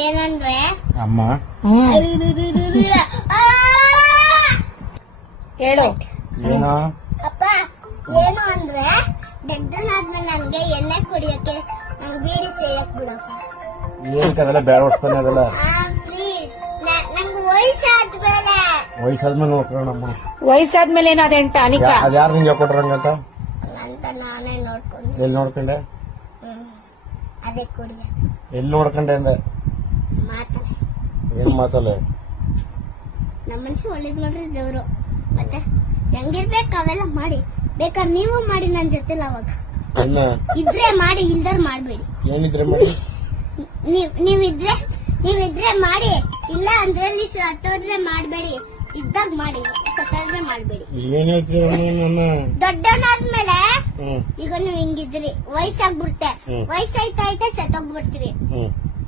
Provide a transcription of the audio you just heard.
ಏನಂದ್ರೆ ಅಮ್ಮ ಹೇಳು. ಏನೋ ಅಪ್ಪ ಏನು ಅಂದ್ರೆ ದೊಡ್ಡನಾದ್ಮೇಲೆ ನನ್ಗೆ ಎಣ್ಣೆ ಕುಡಿಯಕ್ಕೆ ನಂಗೆ ಬೀಡಿ ಸೇಯಕ್ ಬಿಡಪ್ಪ. ಏನಕ್ಕೆಲ್ಲ ಬೇಡ ಹೊಡ್ಸ್ತಾನೆ ಅದೆಲ್ಲ ಪ್ಲೀಸ್ ನಂಗೆ ವಯಸ್ಸಾದ್ಮೇಲೆ ವಯಸ್ಸಾದ್ಮೇಲೆ ನೋಡ್ಕೊಳ್ಳೋಣಮ್ಮ. ವಯಸ್ಸಾದ್ಮೇಲೆ ಏನೋ ಅದೇಂಟ ಅನಿಕ ಅದ್ಯಾರು ನಿಂಗೆ ಕೊಟ್ರಂಗಂತ ಅಂತ ನಾನೇ ನೋಡ್ಕೊಂಡು ಎಲ್ಲಿ ನೋಡ್ಕೊಂಡೆ ಅದೇ ಕುಡಿಯ ಎಲ್ಲಿ ನೋಡ್ಕೊಂಡೆ ಅಂದೆ ಮಾತಲ್ಲ ಏನ್ ಮಾತಲ್ಲ ನಮ್ಮ ಮನ್ಸು ಒಳ್ಳೇದ್ ನೋಡ್ರಿ ದೇವ್ರು. ಮತ್ತೆ ಹೆಂಗಿರ್ಬೇಕು ಅವೆಲ್ಲ ಮಾಡಿ ಬೇಕಾದ್ರೆ ನೀವು ಮಾಡಿ ನನ್ ಜೊತೆಲಿ ಅವಾಗ ಅನ್ನ ಇದ್ರೆ ಮಾಡಿ ಇಲ್ದರ್ ಮಾಡ್ಬೇಡಿ. ಏನಿದ್ರೆ ಮಾಡಿ ನೀವಿದ್ರೆ ಮಾಡಿ ಇಲ್ಲ ಅಂದ್ರೆ ನೀವು ಸತ್ತೋದ್ರೆ ಮಾಡ್ಬೇಡಿ. ಇದ್ದಾಗ ಮಾಡಿ ಸತ್ತೋದ್ರೆ ಮಾಡ್ಬೇಡಿ. ಏನ್ ಹೇಳ್ತೀರ ನನ್ನ ದೊಡ್ಡವನಾದ್ಮೇಲೆ ಹ್ಮ್ ಈಗ ನೀವು ಹಿಂಗಿದ್ರಿ ವಯಸ್ಸಾಗ್ಬಿಡ್ತೆ ಹ್ಮ್. ವಯಸ್ಸಾಯ್ತಾ ಸತ್ತೋಗ್ಬಿಡ್ತೀರಿ. ಹ್ಮ್